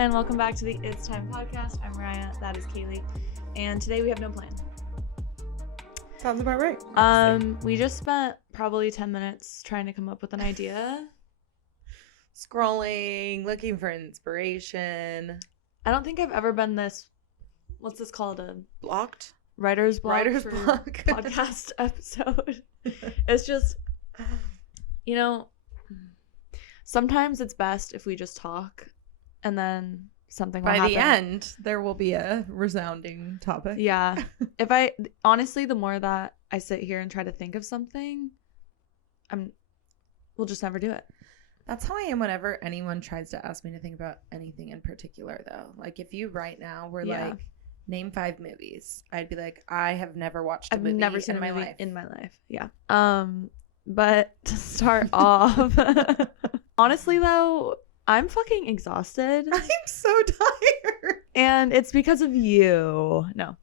and welcome back to the It's Time podcast. I'm Mariah, that is Kaylee, and today we have no plan. Sounds about right. We just spent probably 10 minutes trying to come up with an idea. Scrolling, looking for inspiration. I don't think I've ever been this, what's this called? A Blocked? writer's block Writer's for block. podcast episode. It's just, you know, sometimes it's best if we just talk and then something will happen. By the end, there will be a resounding topic. Yeah. Honestly, the more that I sit here and try to think of something, we'll just never do it. That's how I am whenever anyone tries to ask me to think about anything in particular, though. Like, if you right now were like, name 5 movies, I'd be like, I have never watched a movie. I've never seen in a movie my life. in my life. Yeah. But to start off, honestly, though, I'm fucking exhausted. I'm so tired. And it's because of you. No.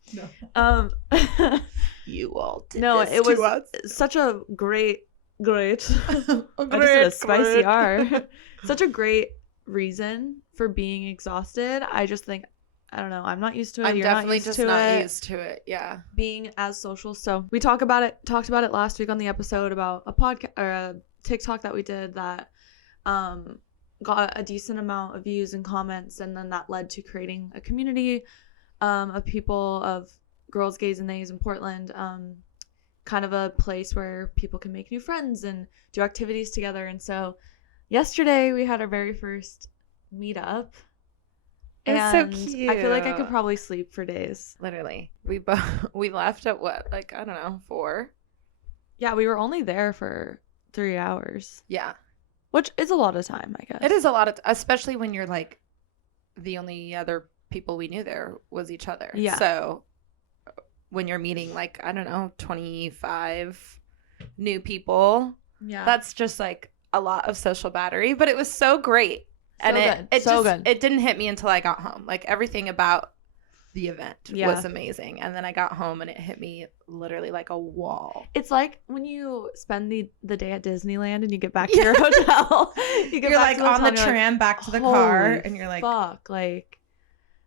You all did no, this it was to us. such a great. I just Great, did a spicy great. R. Such a great reason for being exhausted. I just think, I don't know, I'm not used to it. I'm You're definitely not just used to not it. used to it. Yeah. Being as social. So we talked about it last week on the episode about a podcast or a TikTok that we did that got a decent amount of views and comments, and then that led to creating a community of people, of girls, gays, and theys in Portland, kind of a place where people can make new friends and do activities together. And so yesterday we had our very first meetup. It's so And cute. I feel like I could probably sleep for days. Literally. We left at what? Like, I don't know, 4? Yeah, we were only there for 3 hours, Yeah. which is a lot of time, I guess. It is a lot of, especially when you're like, the only other people we knew there was each other. Yeah. So when you're meeting like, I don't know, 25 new people, Yeah. that's just like a lot of social battery, but it was so great. So good. So good. It didn't hit me until I got home. Like, everything about the event Yeah. was amazing. And then I got home and it hit me literally like a wall. It's like when you spend the day at Disneyland and you get back to Yeah. your hotel. You're like on the tram back to the car "Holy and you're like, fuck, like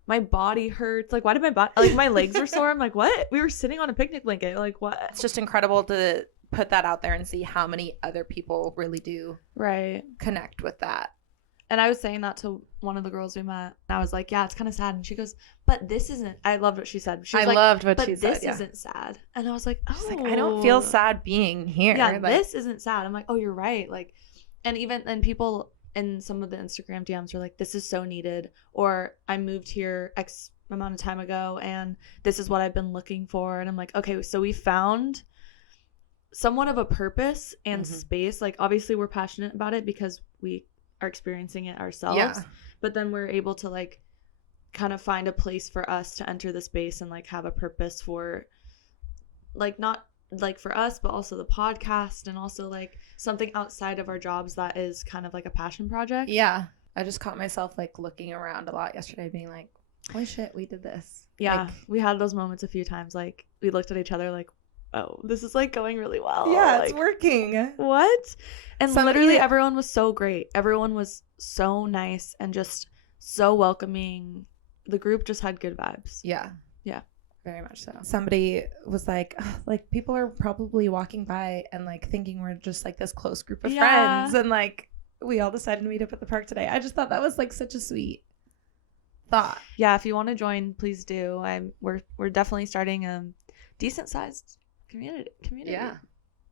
my body hurts. Like, why did my legs were sore? I'm like, what? We were sitting on a picnic blanket. Like, what? it's just incredible to put that out there and see how many other people really do Right. connect with that. And I was saying that to one of the girls we met. And I was like, yeah, it's kind of sad. And she goes, but this isn't. I loved what she said. She was like, loved what but she said. this isn't sad. And I was like, oh. She's like, I don't feel sad being here. Yeah, Like, this isn't sad. I'm like, oh, you're right. Like, and people in some of the Instagram DMs were like, this is so needed. Or I moved here X amount of time ago and this is what I've been looking for. And I'm like, okay, so we found somewhat of a purpose and space. Like, obviously we're passionate about it because we are experiencing it ourselves. Yeah. But then we're able to like kind of find a place for us to enter the space and like have a purpose for, like, not like for us, but also the podcast, and also like something outside of our jobs that is kind of like a passion project. Yeah. I just caught myself like looking around a lot yesterday being like, holy shit, we did this. Yeah, Like, we had those moments a few times. Like, we looked at each other like, oh, this is like going really well. yeah, it's Like, working. what? And Somebody- literally everyone was so great. Everyone was so nice and just so welcoming. The group just had good vibes. Yeah. Yeah. Very much so. Somebody was like, like, people are probably walking by and like thinking we're just like this close group of Yeah. friends. And like, we all decided to meet up at the park today. I just thought that was like such a sweet thought. Yeah, if you want to join, please do. We're definitely starting a decent sized community. Yeah.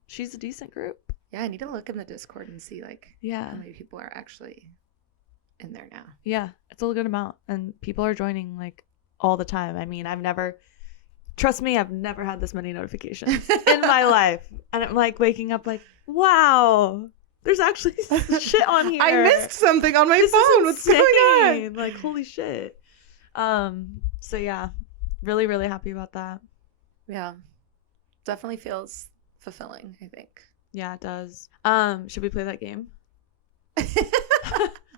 She's a decent group. Yeah. I need to look in the Discord and see like Yeah. how many people are actually in there now. Yeah, it's a good amount, and people are joining like all the time. I mean, trust me, I've never had this many notifications in my life. And I'm like waking up like, wow, there's actually shit on here. I missed something on my This phone. is What's going on? insane. Like, holy shit. So yeah, really, really happy about that. Yeah. Definitely feels fulfilling, I think. Yeah, it does. Should we play that game?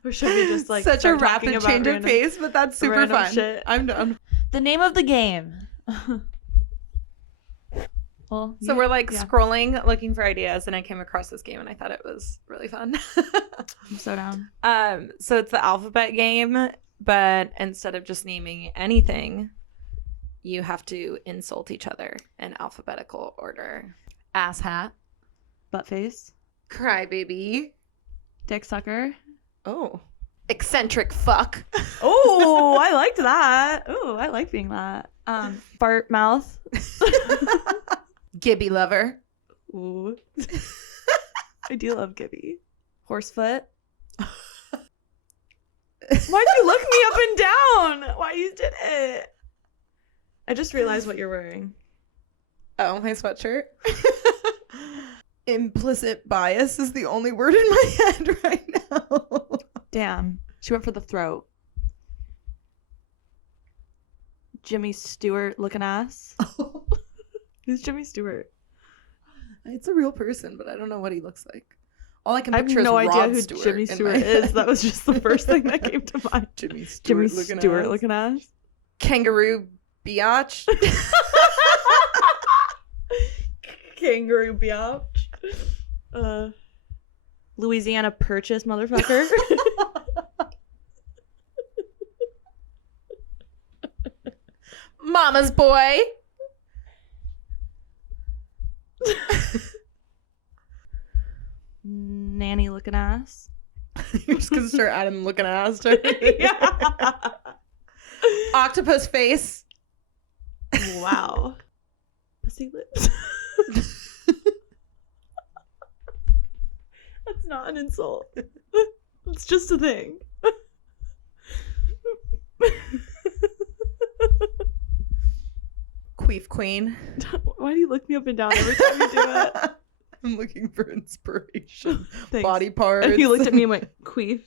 Or should we just like such a start talking rapid about change of random- pace, but that's super random fun. shit? I'm done. The name of the game. Well, So we're like yeah. scrolling, looking for ideas, and I came across this game, and I thought it was really fun. I'm so down. So it's the alphabet game, But instead of just naming anything, you have to insult each other in alphabetical order. Ass hat. Butt face. Crybaby. Dick sucker. Oh. Eccentric fuck. Oh, I liked that. Oh, I like being that. Fart mouth. Gibby lover. Ooh. I do love Gibby. Horsefoot. Why'd you look me up and down? Why you did it? I just realized what you're wearing. Oh, my sweatshirt. Implicit bias is the only word in my head right now. Damn. She went for the throat. Jimmy Stewart looking ass. Who's Jimmy Stewart? It's a real person, but I don't know what he looks like. All I can I have picture no is idea Rod who Stewart Jimmy in Stewart my is. head. That was just the first thing that came to mind. Jimmy Stewart, Jimmy looking, Stewart ass. looking ass. Kangaroo biatch. Kangaroo biatch. Louisiana Purchase motherfucker. Mama's boy. Nanny looking ass. You're just gonna start adding looking ass to everything. Yeah. Octopus face. Wow. Pussy lips. That's not an insult. It's just a thing. Queef queen. Why do you look me up and down every time you do it? I'm looking for inspiration. Thanks. Body parts. And you looked at me and went, queef.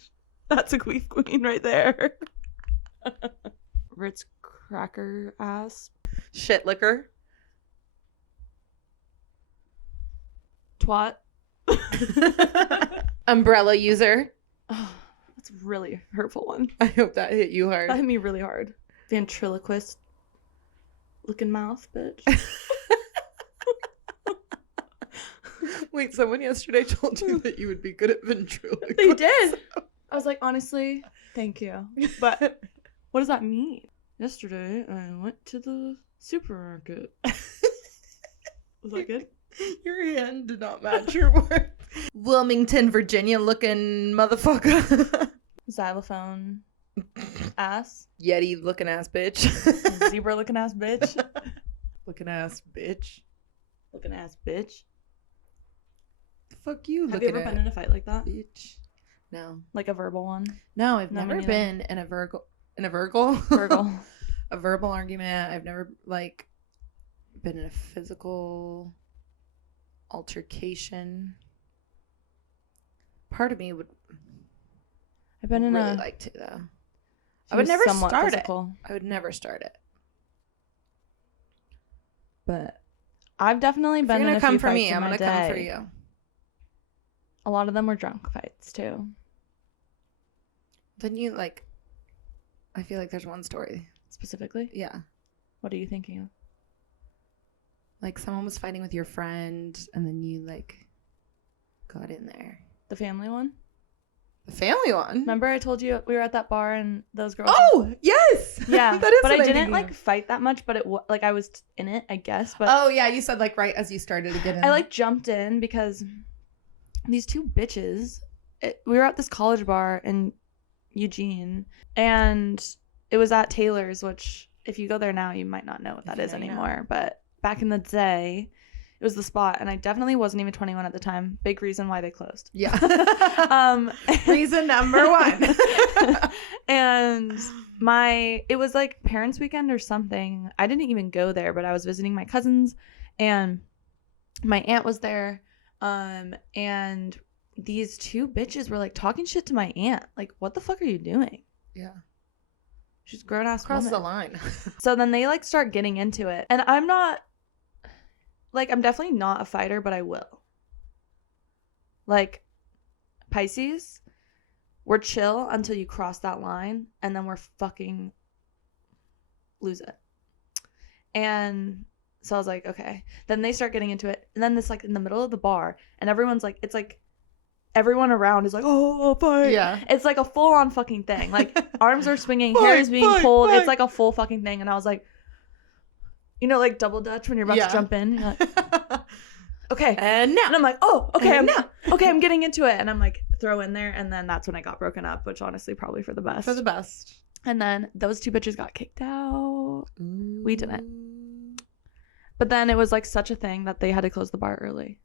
That's a queef queen right there. Ritz cracker ass. Shit liquor. Twat. Umbrella user. Oh, that's a really hurtful one. I hope that hit you hard. That hit me really hard. Ventriloquist looking mouth, bitch. Wait, someone yesterday told you that you would be good at ventriloquism. They did. I was like, honestly, thank you. But what does that mean? Yesterday, I went to the supermarket. Was that good? Your hand did not match your words. Wilmington, Virginia looking motherfucker. Xylophone ass. Yeti looking ass bitch. Zebra looking ass bitch. Looking ass bitch. Looking ass bitch. The fuck you Have looking you ever at? been in a fight like that? Bitch. No. Like a verbal one? No, I've No, me never neither. been in a verbal a verbal argument. I've never been in a physical altercation. Part of me would I've been in really a like to though. I would never somewhat start physical, it. I would never start it. but I've definitely If been you're in gonna a come few for fights me, in I'm my gonna come for day. you. A lot of them were drunk fights too. Then you I feel like there's one story. Specifically? Yeah. What are you thinking of? Like someone was fighting with your friend and then you got in there. The family one? The family one? Remember I told you we were at that bar and those girls? Oh, yes. Yeah. That is but what I I'm didn't thinking of. fight that much, but I was in it, I guess. But Oh, yeah, you said right as you started to get in. I jumped in because these two bitches, we were at this college bar in Eugene and it was at Taylor's, which if you go there now, you might not know what that is anymore. But back in the day, it was the spot, and I definitely wasn't even 21 at the time. Big reason why they closed. Yeah. Reason number one. And it was parents' weekend or something. I didn't even go there, but I was visiting my cousins, and my aunt was there. And these two bitches were talking shit to my aunt. What the fuck are you doing? Yeah. She's a grown ass Cross woman. the line. So then they start getting into it. And I'm not I'm definitely not a fighter, but I will. Pisces, we're chill until you cross that line and then we're fucking lose it. And so I was like, okay. Then they start getting into it. And then this in the middle of the bar and everyone's it's everyone around is like, oh, fight. Yeah. It's like a full-on fucking thing. Like, arms are swinging, Fight, hair is being fight, pulled. fight. It's like a full fucking thing. And I was like, you know, like double dutch when you're about to jump in. You're like, okay. And now. And I'm like, oh, okay, And I'm getting into it. And I'm like, throw in there. And then that's when I got broken up, which honestly probably for the best. For the best. And then those two bitches got kicked out. Ooh. We didn't. But then it was like such a thing that they had to close the bar early.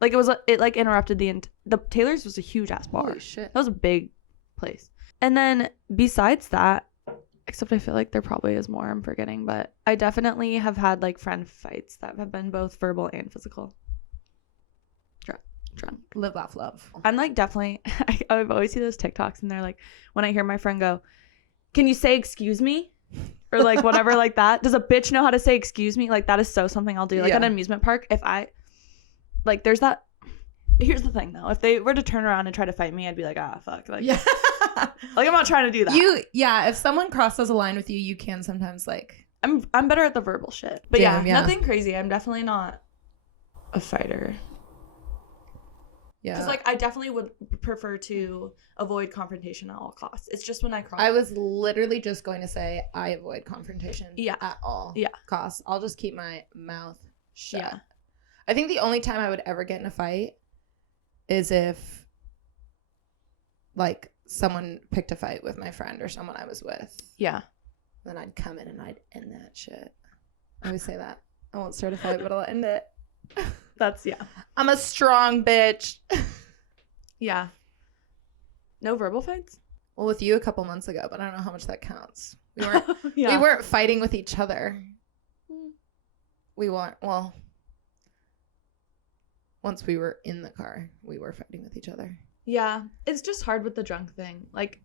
Like it like interrupted the Taylor's was a huge ass bar. Holy shit. That was a big place. And then besides that, except I feel like there probably is more I'm forgetting, but I definitely have had like friend fights that have been both verbal and physical. Drunk. Live, laugh, love. I'm like definitely, I've always see those TikToks and they're like, when I hear my friend go, can you say excuse me? Or like whatever like that. Does a bitch know how to say excuse me? Like that is so something I'll do. Like at an amusement park, if I, like there's that, here's the thing though. If they were to turn around and try to fight me, I'd be like, ah, fuck. Like, Yeah. like I'm not trying to do that. If someone crosses a line with you, you can sometimes like. I'm better at the verbal shit. But Damn, yeah, nothing crazy. I'm definitely not a fighter. Yeah. Because like I definitely would prefer to avoid confrontation at all costs. It's just when I cross. I was literally just going to say I avoid confrontation. Yeah. At all. Yeah. Costs. I'll just keep my mouth shut. Yeah. I think the only time I would ever get in a fight is if like someone picked a fight with my friend or someone I was with. Yeah. Then I'd come in and I'd end that shit. I always say that. I won't start a fight, but I'll end it. That's, yeah. I'm a strong bitch. Yeah. No verbal fights? Well, with you a couple months ago, but I don't know how much that counts. We weren't Yeah. we weren't fighting with each other. We weren't, well, once we were in the car, we were fighting with each other. Yeah. It's just hard with the drunk thing. Like,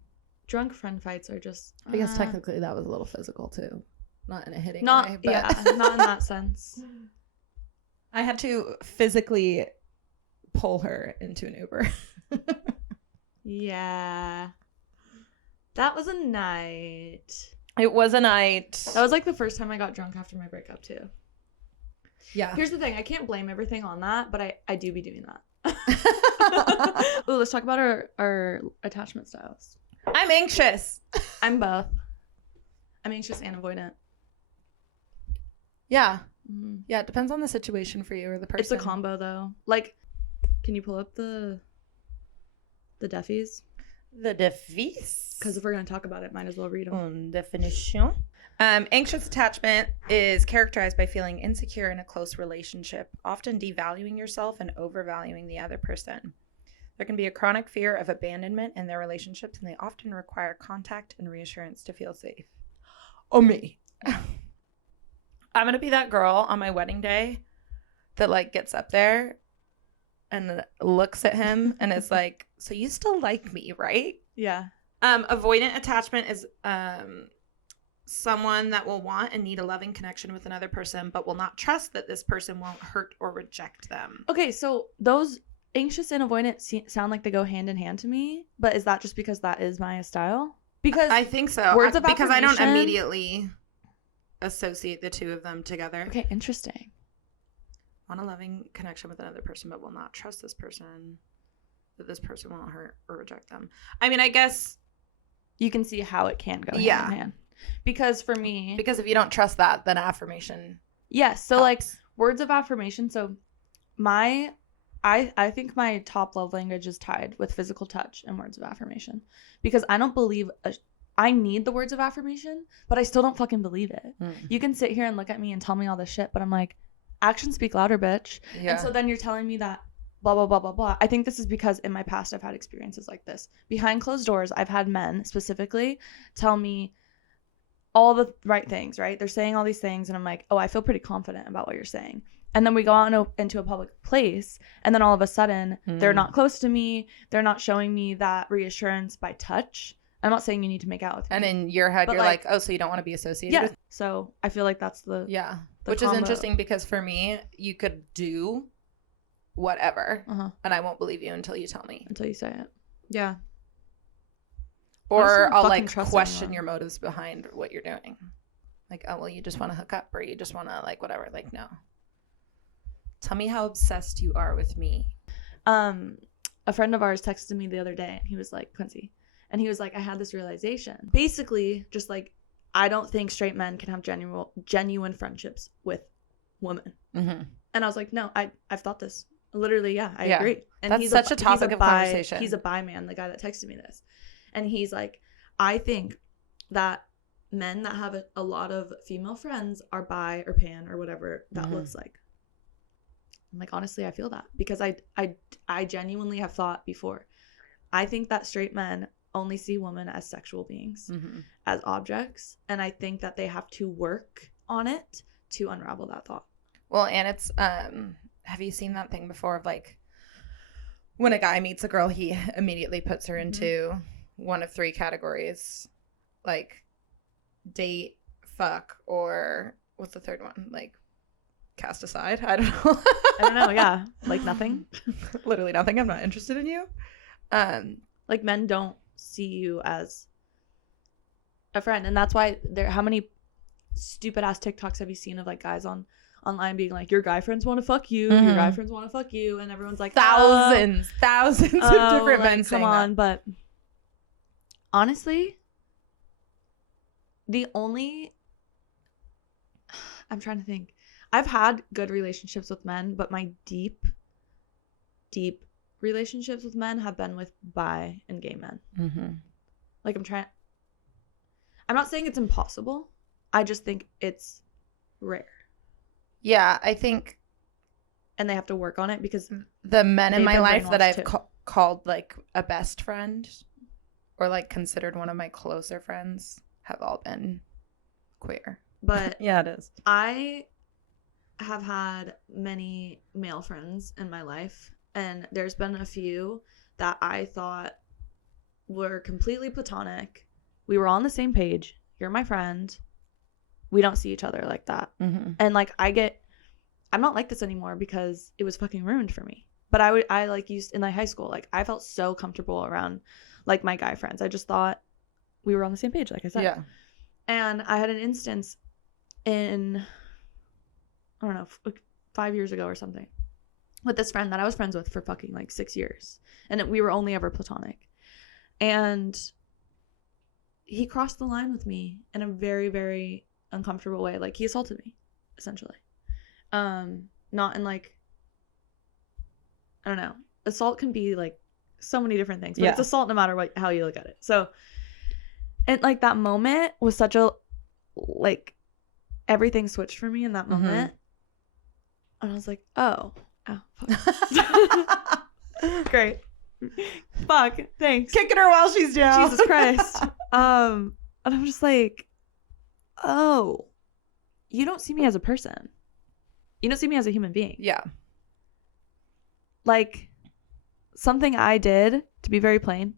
drunk friend fights are just... I guess technically that was a little physical too. Not in a hitting not, way, but... Yeah, not in that sense. I had to physically pull her into an Uber. Yeah. That was a night. It was a night. That was like the first time I got drunk after my breakup too. Yeah. Here's the thing. I can't blame everything on that, but I do be doing that. Ooh, let's talk about our attachment styles. I'm anxious. I'm both. I'm anxious and avoidant. Yeah. Mm-hmm. Yeah, it depends on the situation for you or the person. It's a combo though. Like, can you pull up the deffies? The deffies? Because if we're going to talk about it, might as well read them. Definition. Anxious attachment is characterized by feeling insecure in a close relationship, often devaluing yourself and overvaluing the other person. There can be a chronic fear of abandonment in their relationships, and they often require contact and reassurance to feel safe. Oh, me. I'm going to be that girl on my wedding day that, like, gets up there and looks at him and is like, so you still like me, right? Yeah. Avoidant attachment is someone that will want and need a loving connection with another person, but will not trust that this person won't hurt or reject them. Okay, so those anxious and avoidant sound like they go hand in hand to me, but is that just because that is my style? Because I think so. Words of because I don't affirmation- immediately associate the two of them together. Okay, interesting. Want a loving connection with another person, but will not trust this person, that this person won't hurt or reject them. I mean, I guess You can see how it can go hand in hand. Because for me, because if you don't trust that, then affirmation. yes, so helps. like words of affirmation. So I think my top love language is tied with physical touch and words of affirmation, because I don't believe I need the words of affirmation, but I still don't fucking believe it. You can sit here and look at me and tell me all this shit, but I'm like, actions speak louder, bitch. Yeah. And so then you're telling me that blah, blah, blah, blah, blah. I think this is because in my past I've had experiences like this. Behind closed doors, I've had men specifically tell me all the right things, right? They're saying all these things and I'm like, oh, I feel pretty confident about what you're saying. And then we go out into a public place and then all of a sudden they're not close to me. They're not showing me that reassurance by touch. I'm not saying you need to make out with me. And in your head, you're like, oh, so you don't want to be associated with? So I feel like that's the which combo. is interesting because for me, you could do whatever and I won't believe you until you tell me. Until you say it. Yeah. Or I'll like question your motives behind what you're doing. Like, oh, well, you just want to hook up or you just want to like whatever. Like, no. Tell me how obsessed you are with me. a friend of ours texted me the other day, and he was like, Quincy, and he was like, I had this realization. Basically, just like, I don't think straight men can have genuine friendships with women. Mm-hmm. And I was like, no, I've thought this. Literally, yeah, I agree. And that's such a topic of conversation. He's a bi man, the guy that texted me this. And he's like, I think that men that have a lot of female friends are bi or pan or whatever that looks like. I'm like, honestly, I feel that because I genuinely have thought before. I think that straight men only see women as sexual beings, as objects. And I think that they have to work on it to unravel that thought. Well, and it's, have you seen that thing before of like when a guy meets a girl, he immediately puts her into one of 3 categories, like date, fuck, or what's the third one? Like cast aside? I don't know. I don't know. Yeah. Like nothing. Literally nothing. I'm not interested in you. Like men don't see you as a friend. And that's why how many stupid ass TikToks have you seen of like guys online being like, your guy friends want to fuck you, your guy friends want to fuck you, and everyone's like, thousands of different men saying come on. that. But honestly, I'm trying to think. I've had good relationships with men, but my deep relationships with men have been with bi and gay men. Like I'm not saying it's impossible. I just think it's rare. Yeah, I think. And they have to work on it because the men in my life that I've called like a best friend or like considered one of my closer friends have all been queer. But yeah, it is. I have had many male friends in my life, and there's been a few that I thought were completely platonic. We were all on the same page. You're my friend. We don't see each other like that. And like I'm not like this anymore because it was fucking ruined for me. But I like used in like high school, like I felt so comfortable around like my guy friends. I just thought we were on the same page, like I said. Yeah. And I had an instance in, I don't know, 5 years ago or something, with this friend that I was friends with for fucking like 6 years. And we were only ever platonic. And he crossed the line with me in a very, very uncomfortable way. Like he assaulted me, essentially. Not in like, I don't know. Assault can be like so many different things, but it's assault no matter how you look at it. So, and like that moment was such a, like, everything switched for me in that moment. And I was like, oh fuck. Great. Fuck, thanks. Kicking her while she's down. Jesus Christ. And I'm just like, oh, you don't see me as a person. You don't see me as a human being. Yeah. Like, something I did, to be very plain,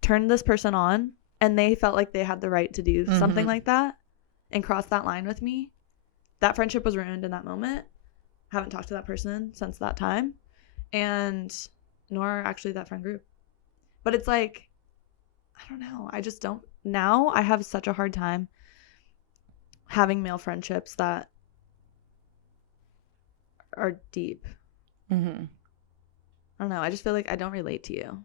turned this person on, and they felt like they had the right to do something like that and cross that line with me. That friendship was ruined in that moment. Haven't talked to that person since that time, and nor actually that friend group. But it's like, I don't know. I just don't. Now I have such a hard time having male friendships that are deep. I don't know. I just feel like I don't relate to you.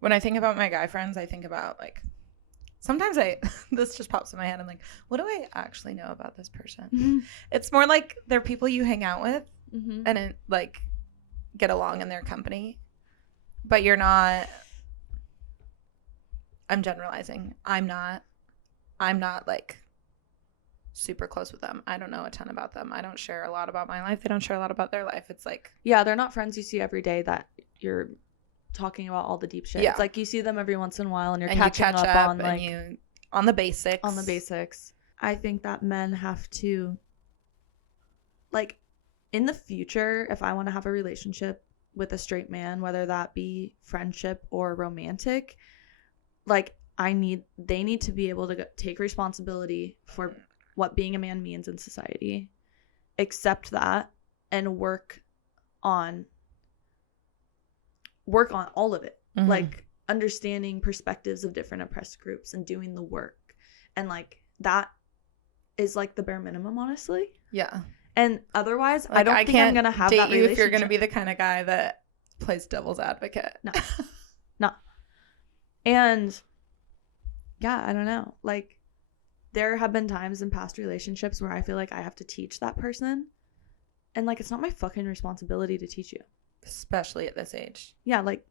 When I think about my guy friends, I think about like, sometimes this just pops in my head. I'm like, what do I actually know about this person? It's more like they're people you hang out with and it, like, get along in their company, but you're not. I'm generalizing. I'm not like super close with them. I don't know a ton about them. I don't share a lot about my life. They don't share a lot about their life. It's like, yeah, they're not friends you see every day that you're talking about all the deep shit. Yeah. It's like you see them every once in a while and you catch up on like on the basics. On the basics. I think that men have to, like, in the future, if I want to have a relationship with a straight man, whether that be friendship or romantic, like, they need to be able to take responsibility for what being a man means in society, accept that, and work on all of it. Like, understanding perspectives of different oppressed groups and doing the work. And like, that is like the bare minimum, honestly. Yeah. And otherwise, like, I don't think I'm gonna have that relationship. If you're gonna be the kind of guy that Plays devil's advocate. No. And yeah, I don't know. Like, there have been times in past relationships where I feel like I have to teach that person. And, like, it's not my fucking responsibility to teach you. Especially at this age. Yeah, like,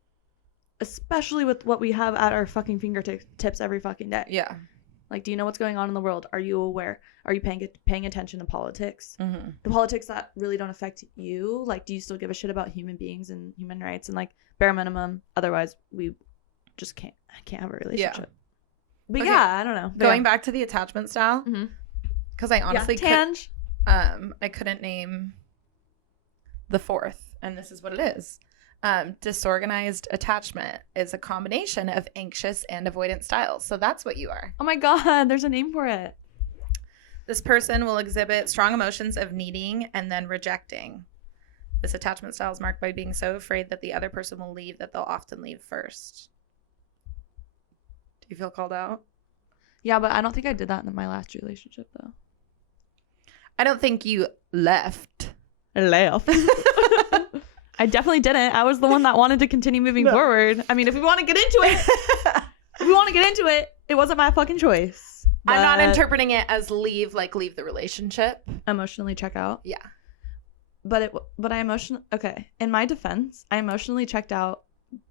especially with what we have at our fucking fingertips every fucking day. Yeah. Like, do you know what's going on in the world? Are you aware? Are you paying attention to politics? Mm-hmm. The politics that really don't affect you? Like, do you still give a shit about human beings and human rights? And, like, bare minimum, otherwise we just can't have a relationship. But okay. yeah, I don't know. Going back to the attachment style, because I honestly I couldn't name the fourth, and this is what it is. Disorganized attachment is a combination of anxious and avoidant styles. So that's what you are. Oh my God, there's a name for it. This person will exhibit strong emotions of needing and then rejecting. This attachment style is marked by being so afraid that the other person will leave that they'll often leave first. Do you feel called out? Yeah, but I don't think I did that in my last relationship, though. I don't think you left. I definitely didn't. I was the one that wanted to continue moving forward. I mean, if we want to get into it, it wasn't my fucking choice. I'm not interpreting it as leave, like leave the relationship. Emotionally check out. Yeah. But I okay. In my defense, I emotionally checked out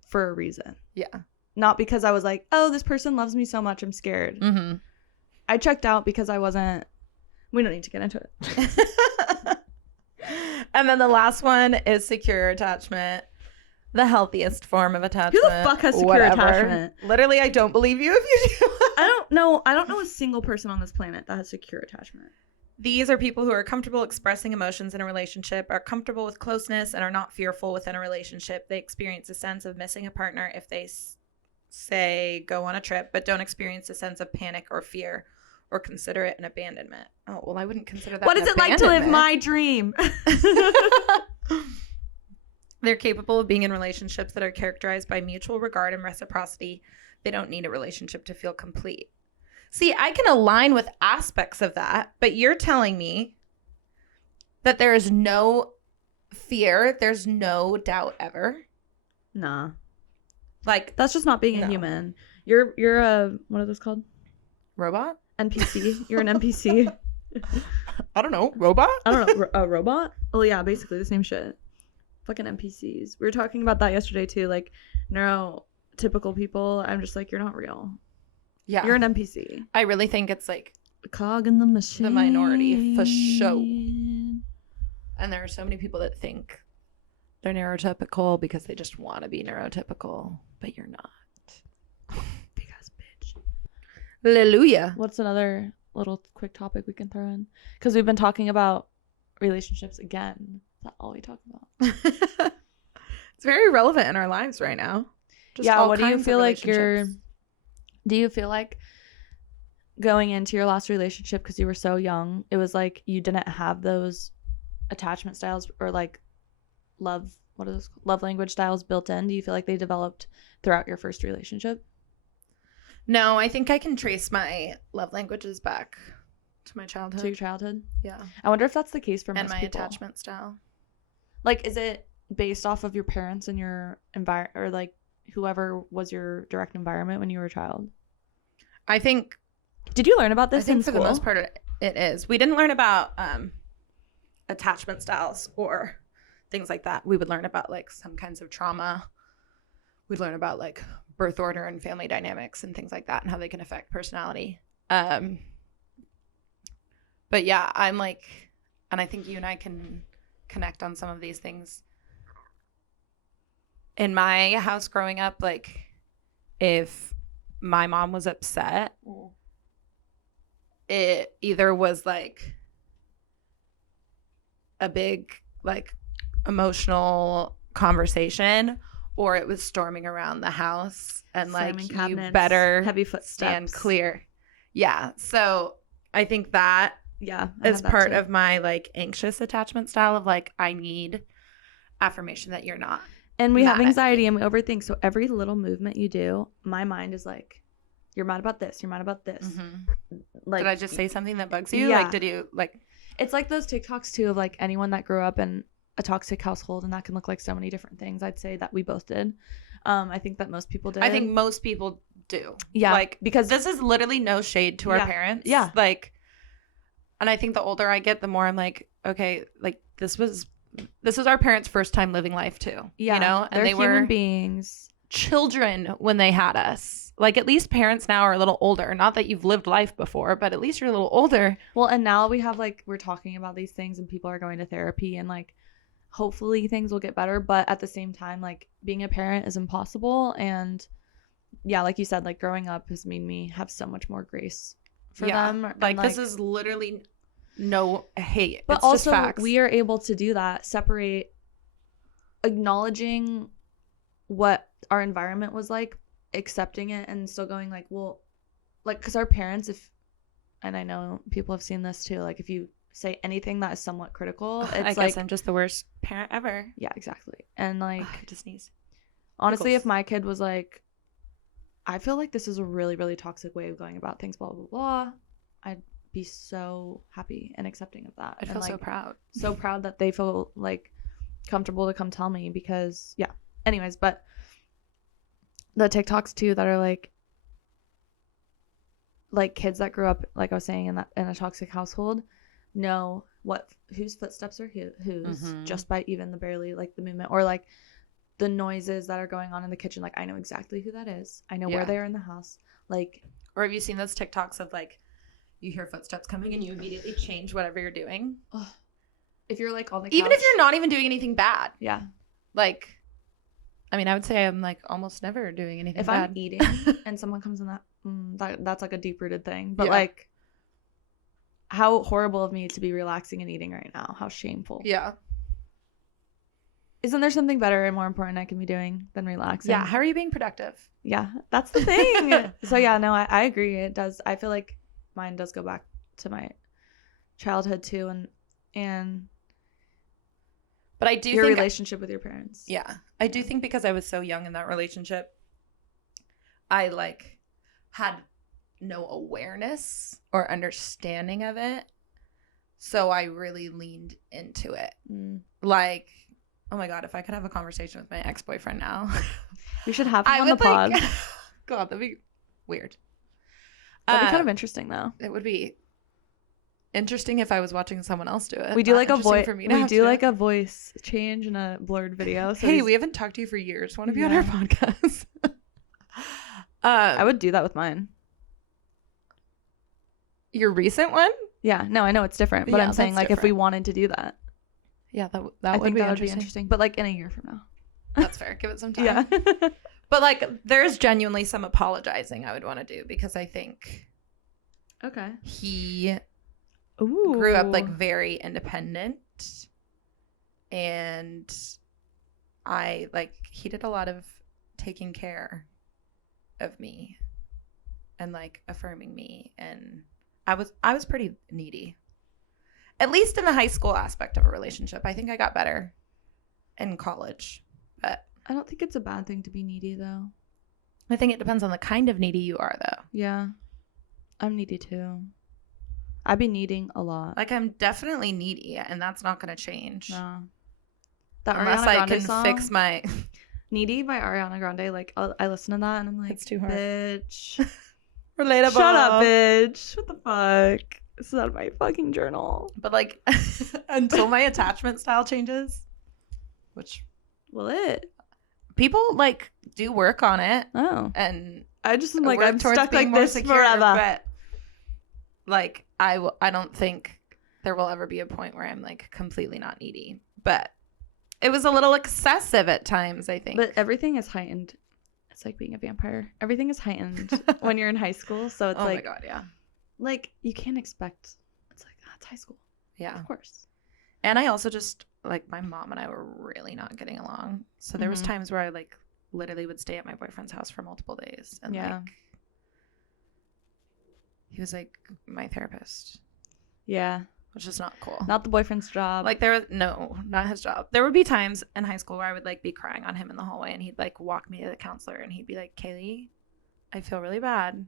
for a reason. Yeah. Not because I was like, oh, this person loves me so much, I'm scared. Mm-hmm. I checked out because I wasn't. We don't need to get into it. And then the last one is secure attachment. The healthiest form of attachment. Who the fuck has secure attachment? Literally, I don't believe you if you do. I don't know a single person on this planet that has secure attachment. These are people who are comfortable expressing emotions in a relationship, are comfortable with closeness, and are not fearful within a relationship. They experience a sense of missing a partner if they say go on a trip, but don't experience a sense of panic or fear or consider it an abandonment. Oh, well, I wouldn't consider that. What is it like to live my dream? They're capable of being in relationships that are characterized by mutual regard and reciprocity. They don't need a relationship to feel complete. See, I can align with aspects of that, but you're telling me that there is no fear, there's no doubt ever? Nah. Like, that's just not being a human. You're a, what are those called? Robot? NPC. You're an NPC. I don't know. Robot? I don't know. A robot? Oh, yeah, basically the same shit. Fucking NPCs. We were talking about that yesterday, too. Like, neurotypical people, I'm just like, you're not real. Yeah. You're an NPC. I really think it's like a cog in the machine. The minority, for sure. And there are so many people that think they're neurotypical because they just want to be neurotypical, but you're not. Big ass bitch. Hallelujah. What's another little quick topic we can throw in? Because we've been talking about relationships again. Is that all we talk about? It's very relevant in our lives right now. Just yeah, what do you feel like do you feel like going into your last relationship, because you were so young, it was like you didn't have those attachment styles or like love language styles built in? Do you feel like they developed throughout your first relationship? No, I think I can trace my love languages back to my childhood. To your childhood? Yeah. I wonder if that's the case for most people. And my attachment style. Like, is it based off of your parents and your environment, or like whoever was your direct environment when you were a child? I think. Did you learn about this in school? For the most part, it is. We didn't learn about attachment styles or things like that. We would learn about like some kinds of trauma. We'd learn about like birth order and family dynamics and things like that and how they can affect personality. But yeah, I'm like, and I think you and I can connect on some of these things. In my house growing up, like if my mom was upset, it either was like a big like emotional conversation, or it was storming around the house and slamming like cabinets, you better heavy footsteps, stand clear. Yeah. So I think that is part of my like anxious attachment style of like, I need affirmation that you're not. And we have anxiety and we overthink. So every little movement you do, my mind is like, you're mad about this. You're mad about this. Mm-hmm. Like, did I just say something that bugs you? Yeah. Like, did you like? It's like those TikToks too of like anyone that grew up in a toxic household, and that can look like so many different things. I'd say that we both did. I think that most people did. I think most people do. Yeah, like, because this is literally no shade to our parents. Yeah, like, and I think the older I get, the more I'm like, okay, like this is our parents' first time living life too. Yeah, you know, and they're they human were beings, children when they had us. Like, at least parents now are a little older. Not that you've lived life before, but at least you're a little older. Well, and now we have, like, we're talking about these things and people are going to therapy, and like hopefully things will get better, but at the same time, like, being a parent is impossible. And yeah, like you said, like, growing up has made me have so much more grace for them. Like, and, this is literally no hate, but it's also just facts. we are able to do that, separate acknowledging what our environment was like, accepting it, and still going like, well, like, because our parents, if, and I know people have seen this too, like, if you say anything that is somewhat critical, it's I like, guess I'm just the worst parent ever. yeah, exactly. And like, I just sneeze. honestly, Pickles. if my kid was like, I feel like this is a really, really toxic way of going about things, blah blah blah, I'd be so happy and accepting of that. I'd and feel like, so proud that they feel like comfortable to come tell me, because yeah. Anyways, but the TikToks too that are like kids that grew up, like I was saying, in a toxic household, know whose footsteps are whose Mhm. just by even the barely, like, the movement, or like the noises that are going on in the kitchen. Like, I know exactly who that is. I know where they are in the house. Like, Or have you seen those TikToks of like, you hear footsteps coming and you immediately change whatever you're doing? if you're like on the couch, Even if you're not even doing anything bad. yeah. Like, I mean, I would say I'm like almost never doing anything If bad. I'm eating and someone comes in, that's like a deep rooted thing. But Yeah. like, how horrible of me to be relaxing and eating right now. How shameful. Yeah. Isn't there something better and more important I can be doing than relaxing? Yeah. How are you being productive? Yeah, that's the thing. So yeah, no, I agree. It does. I feel like mine does go back to my childhood too, and But I do your think relationship with your parents. Yeah. I do think because I was so young in that relationship, I like had no awareness or understanding of it. So I really leaned into it. Like, oh my God, if I could have a conversation with my ex-boyfriend now. You should have him I on the would pod. like, God, that'd be weird. That'd be kind of interesting though. It would be interesting if I was watching someone else do it. We do like a voice. voice. We do like a voice change in a blurred video. So hey, we haven't talked to you for years. Want to be on our podcast? I would do that with mine. Your recent one? Yeah. No, I know it's different, but Yeah, I'm saying, that's like, if we wanted to do that, Yeah, that I would think be that would be interesting. interesting. But like in a year from now. That's fair. Give it some time. Yeah. But like, there's genuinely some apologizing I would want to do because I think Okay. he Ooh. grew up like very independent, and he did a lot of taking care of me and like affirming me, and I was pretty needy, at least in the high school aspect of a relationship. I think I got better in college, but I don't think it's a bad thing to be needy though. I think it depends on the kind of needy you are though. Yeah. I'm needy too. I've been needing a lot. Like, I'm definitely needy, and that's not going to change. No. That Unless Ariana I Grande can song, fix my... Needy by Ariana Grande, like, I listen to that and I'm like, It's too hard. bitch. Relatable. Shut up, bitch. What the fuck? This is out of my fucking journal. But like, until my attachment style changes, which Will it? people like do work on it, Oh. and I just am like, work I'm towards stuck being like more this secure, forever. But like, I don't think there will ever be a point where I'm like completely not needy. But it was a little excessive at times, I think. But everything is heightened. It's like being a vampire. Everything is heightened when you're in high school. So it's oh like, my God, yeah. like, you can't expect. It's like, that's high school. Yeah. Of course. And I also just, like, my mom and I were really not getting along. So there was Mhm. times where I, like, literally would stay at my boyfriend's house for multiple days. And, Yeah. like, he was, like, my therapist, Yeah. which is not cool. Not the boyfriend's job. Like, no, not his job. There would be times in high school where I would, like, be crying on him in the hallway, and he'd, like, walk me to the counselor, and he'd be like, Kaylee, I feel really bad,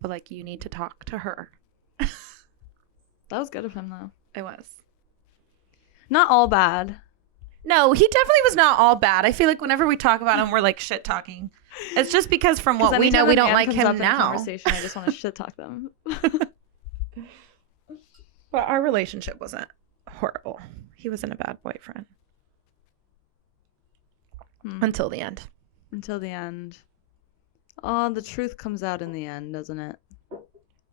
but, like, you need to talk to her. That was good of him, though. It was. Not all bad. No, he definitely was not all bad. I feel like whenever we talk about him, we're like shit talking. It's just because from what we know, we don't like him now. Conversation, I just want to shit talk them. But our relationship wasn't horrible. He wasn't a bad boyfriend. Until the end. Until the end. Oh, the truth comes out in the end, doesn't it?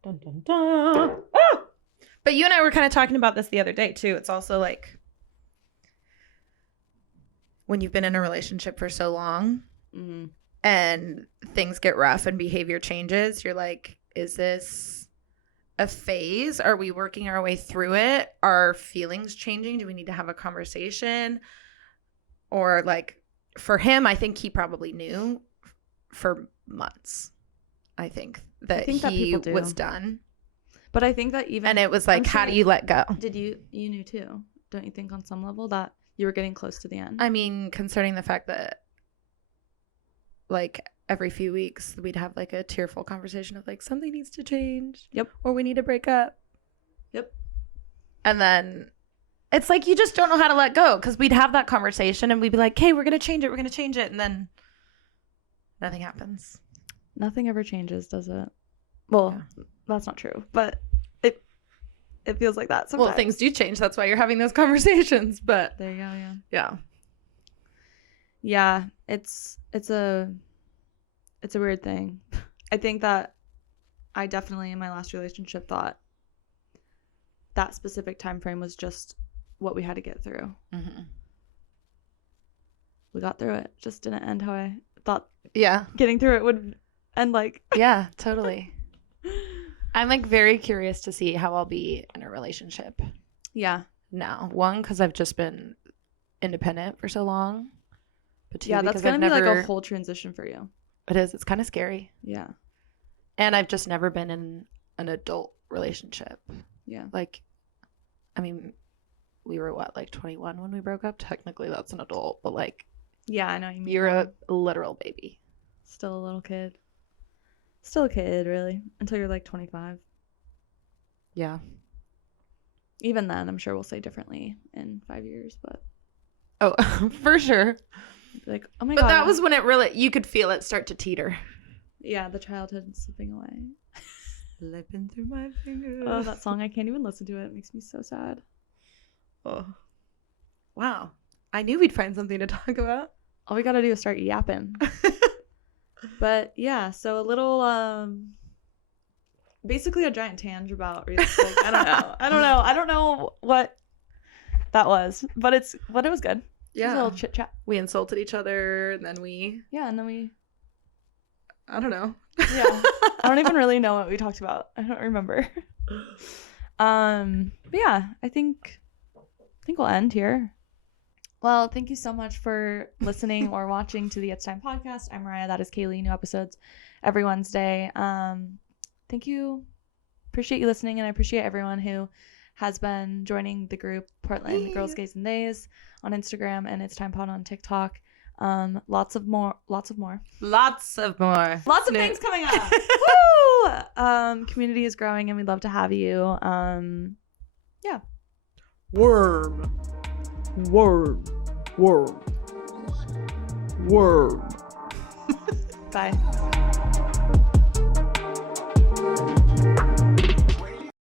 Dun, dun, dun. Ah! But you and I were kind of talking about this the other day, too. It's also like when you've been in a relationship for so long and things get rough and behavior changes, you're like, is this a phase? Are we working our way through it? Are feelings changing? Do we need to have a conversation? Or like for him, I think he probably knew for months. I think that he was done. But I think that even... And it was like, how do you let go? Did you knew too? Don't you think on some level that you were getting close to the end? I mean, concerning the fact that like every few weeks we'd have like a tearful conversation of like something needs to change. Yep. Or we need to break up. Yep. And then it's like you just don't know how to let go because we'd have that conversation and we'd be like, hey, we're going to change it. We're going to change it. And then nothing happens. Nothing ever changes, does it? Well, that's not true, but it feels like that sometimes. Well, things do change. That's why you're having those conversations. But there you go. Yeah. Yeah. It's a weird thing. I think that I definitely in my last relationship thought that specific time frame was just what we had to get through. Mm-hmm. We got through it. Just didn't end how I thought. Yeah. Getting through it would end like. Yeah, totally. I'm like very curious to see how I'll be in a relationship. Yeah. Now, one, because I've just been independent for so long. But two, yeah, that's because gonna be like a whole transition for you. It is. It's kind of scary. Yeah. And I've just never been in an adult relationship. Yeah. Like, I mean, we were what, like 21 when we broke up? Technically, that's an adult, but like, yeah, I know what you mean. You're a literal baby. Still a little kid. Still a kid, really, until you're like 25. Yeah. Even then, I'm sure we'll say differently in 5 years, but. Oh, for sure. Like, oh my God. God. But that was when it really, you could feel it start to teeter. Yeah, the childhood slipping away. Slipping through my fingers. Oh, that song, I can't even listen to it. It makes me so sad. Oh. Wow. I knew we'd find something to talk about. All we gotta do is start yapping. But yeah, so a little basically a giant tangent about like, I don't know what that was, but it was good. Yeah. It was a little chit chat. We insulted each other and then I don't know. Yeah. I don't even really know what we talked about. I don't remember. But yeah, I think we'll end here. Well, thank you so much for listening or watching to the It's Time podcast. I'm Mariah. That is Kaylee. New episodes every Wednesday. Thank you. Appreciate you listening, and I appreciate everyone who has been joining the group Portland Girls, Gays, and Theys on Instagram and It's Time Pod on TikTok. Lots of more. Lots of things coming up. Woo! Community is growing, and we'd love to have you. Yeah. Worm. Bye.